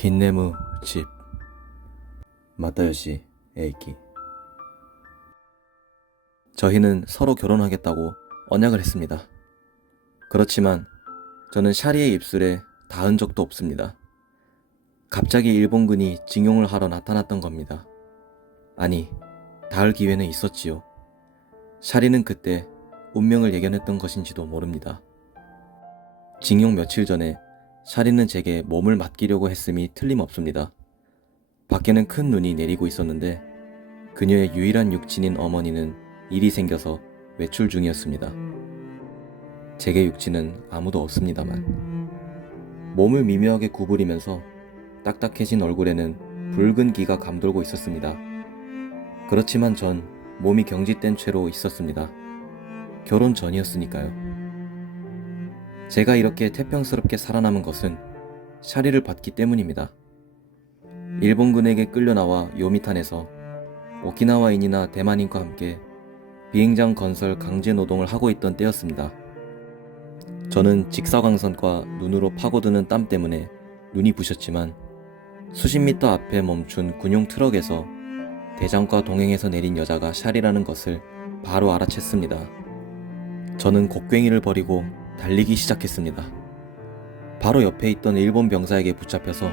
긴네무 집 마타요시 에이키 저희는 서로 결혼하겠다고 언약을 했습니다. 그렇지만 저는 샤리의 입술에 닿은 적도 없습니다. 갑자기 일본군이 징용을 하러 나타났던 겁니다. 아니, 닿을 기회는 있었지요. 샤리는 그때 운명을 예견했던 것인지도 모릅니다. 징용 며칠 전에 샤리는 제게 몸을 맡기려고 했음이 틀림없습니다. 밖에는 큰 눈이 내리고 있었는데 그녀의 유일한 육친인 어머니는 일이 생겨서 외출 중이었습니다. 제게 육친은 아무도 없습니다만 몸을 미묘하게 구부리면서 딱딱해진 얼굴에는 붉은 기가 감돌고 있었습니다. 그렇지만 전 몸이 경직된 채로 있었습니다. 결혼 전이었으니까요. 제가 이렇게 태평스럽게 살아남은 것은 샤리를 받기 때문입니다. 일본군에게 끌려 나와 요미탄에서 오키나와인이나 대만인과 함께 비행장 건설 강제 노동을 하고 있던 때였습니다. 저는 직사광선과 눈으로 파고드는 땀 때문에 눈이 부셨지만 수십 미터 앞에 멈춘 군용 트럭에서 대장과 동행해서 내린 여자가 샤리라는 것을 바로 알아챘습니다. 저는 곡괭이를 버리고 달리기 시작했습니다. 바로 옆에 있던 일본 병사에게 붙잡혀서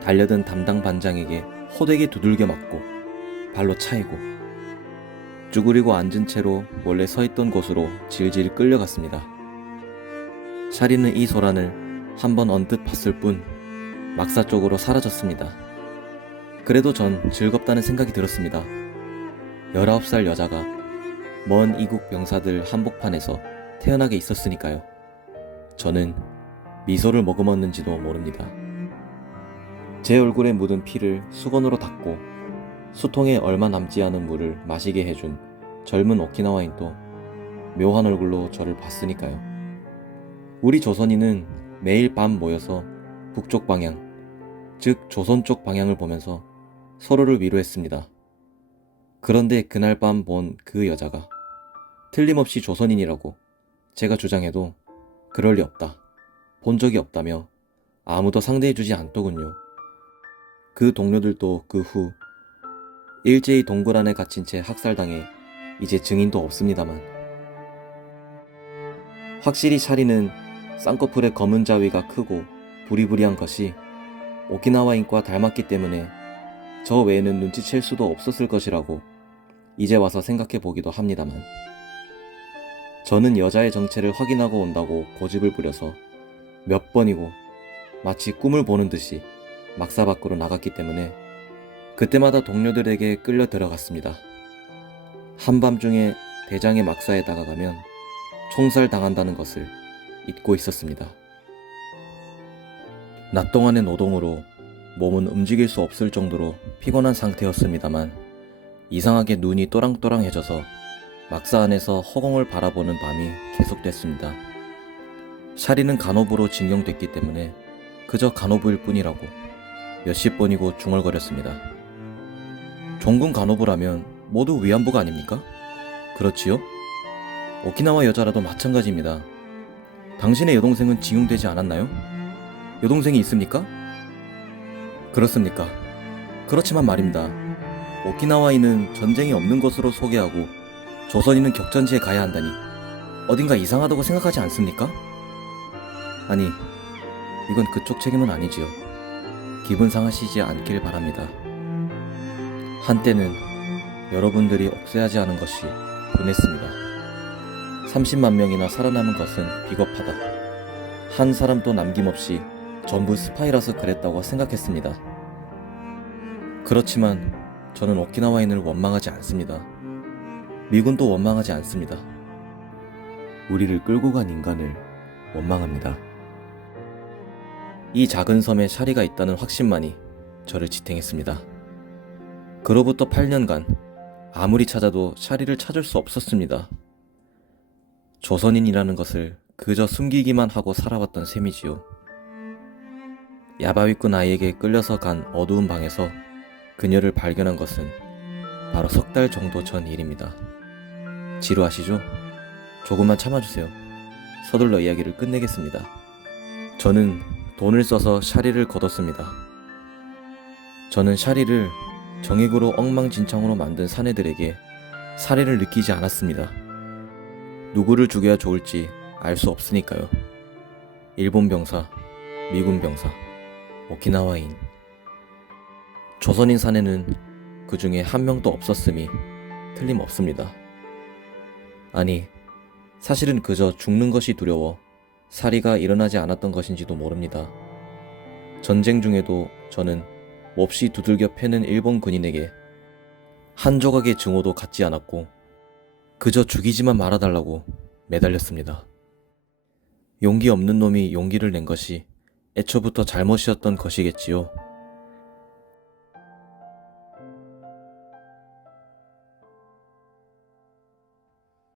달려든 담당 반장에게 호되게 두들겨 맞고 발로 차이고 쭈그리고 앉은 채로 원래 서 있던 곳으로 질질 끌려갔습니다. 샤리는 이 소란을 한 번 언뜻 봤을 뿐 막사 쪽으로 사라졌습니다. 그래도 전 즐겁다는 생각이 들었습니다. 19살 여자가 먼 이국 병사들 한복판에서 태어나게 있었으니까요. 저는 미소를 머금었는지도 모릅니다. 제 얼굴에 묻은 피를 수건으로 닦고 수통에 얼마 남지 않은 물을 마시게 해준 젊은 오키나와인도 묘한 얼굴로 저를 봤으니까요. 우리 조선인은 매일 밤 모여서 북쪽 방향, 즉 조선 쪽 방향을 보면서 서로를 위로했습니다. 그런데 그날 밤 본 그 여자가 틀림없이 조선인이라고 제가 주장해도 그럴 리 없다. 본 적이 없다며 아무도 상대해주지 않더군요. 그 동료들도 그 후 일제히 동굴 안에 갇힌 채 학살당해 이제 증인도 없습니다만 확실히 샤리는 쌍꺼풀의 검은 자위가 크고 부리부리한 것이 오키나와인과 닮았기 때문에 저 외에는 눈치챌 수도 없었을 것이라고 이제 와서 생각해 보기도 합니다만 저는 여자의 정체를 확인하고 온다고 고집을 부려서 몇 번이고 마치 꿈을 보는 듯이 막사 밖으로 나갔기 때문에 그때마다 동료들에게 끌려 들어갔습니다. 한밤중에 대장의 막사에 다가가면 총살 당한다는 것을 잊고 있었습니다. 낮 동안의 노동으로 몸은 움직일 수 없을 정도로 피곤한 상태였습니다만 이상하게 눈이 또랑또랑해져서 막사 안에서 허공을 바라보는 밤이 계속됐습니다. 샤리는 간호부로 징용됐기 때문에 그저 간호부일 뿐이라고 몇십 번이고 중얼거렸습니다. 종군 간호부라면 모두 위안부가 아닙니까? 그렇지요? 오키나와 여자라도 마찬가지입니다. 당신의 여동생은 징용되지 않았나요? 여동생이 있습니까? 그렇습니까? 그렇지만 말입니다. 오키나와인은 전쟁이 없는 것으로 소개하고 조선인은 격전지에 가야 한다니 어딘가 이상하다고 생각하지 않습니까? 아니, 이건 그쪽 책임은 아니지요. 기분 상하시지 않길 바랍니다. 한때는 여러분들이 억세하지 않은 것이 분했습니다. 30만 명이나 살아남은 것은 비겁하다. 한 사람도 남김없이 전부 스파이라서 그랬다고 생각했습니다. 그렇지만 저는 오키나와인을 원망하지 않습니다. 미군도 원망하지 않습니다. 우리를 끌고 간 인간을 원망합니다. 이 작은 섬에 샤리가 있다는 확신만이 저를 지탱했습니다. 그로부터 8년간 아무리 찾아도 샤리를 찾을 수 없었습니다. 조선인이라는 것을 그저 숨기기만 하고 살아왔던 셈이지요. 야바위꾼 아이에게 끌려서 간 어두운 방에서 그녀를 발견한 것은 바로 석 달 정도 전 일입니다. 지루하시죠? 조금만 참아주세요. 서둘러 이야기를 끝내겠습니다. 저는 돈을 써서 샤리를 거뒀습니다. 저는 샤리를 정액으로 엉망진창으로 만든 사내들에게 살해를 느끼지 않았습니다. 누구를 죽여야 좋을지 알 수 없으니까요. 일본 병사, 미군 병사, 오키나와인. 조선인 사내는 그 중에 한 명도 없었음이 틀림없습니다. 아니, 사실은 그저 죽는 것이 두려워 살이가 일어나지 않았던 것인지도 모릅니다. 전쟁 중에도 저는 몹시 두들겨 패는 일본 군인에게 한 조각의 증오도 갖지 않았고 그저 죽이지만 말아달라고 매달렸습니다. 용기 없는 놈이 용기를 낸 것이 애초부터 잘못이었던 것이겠지요.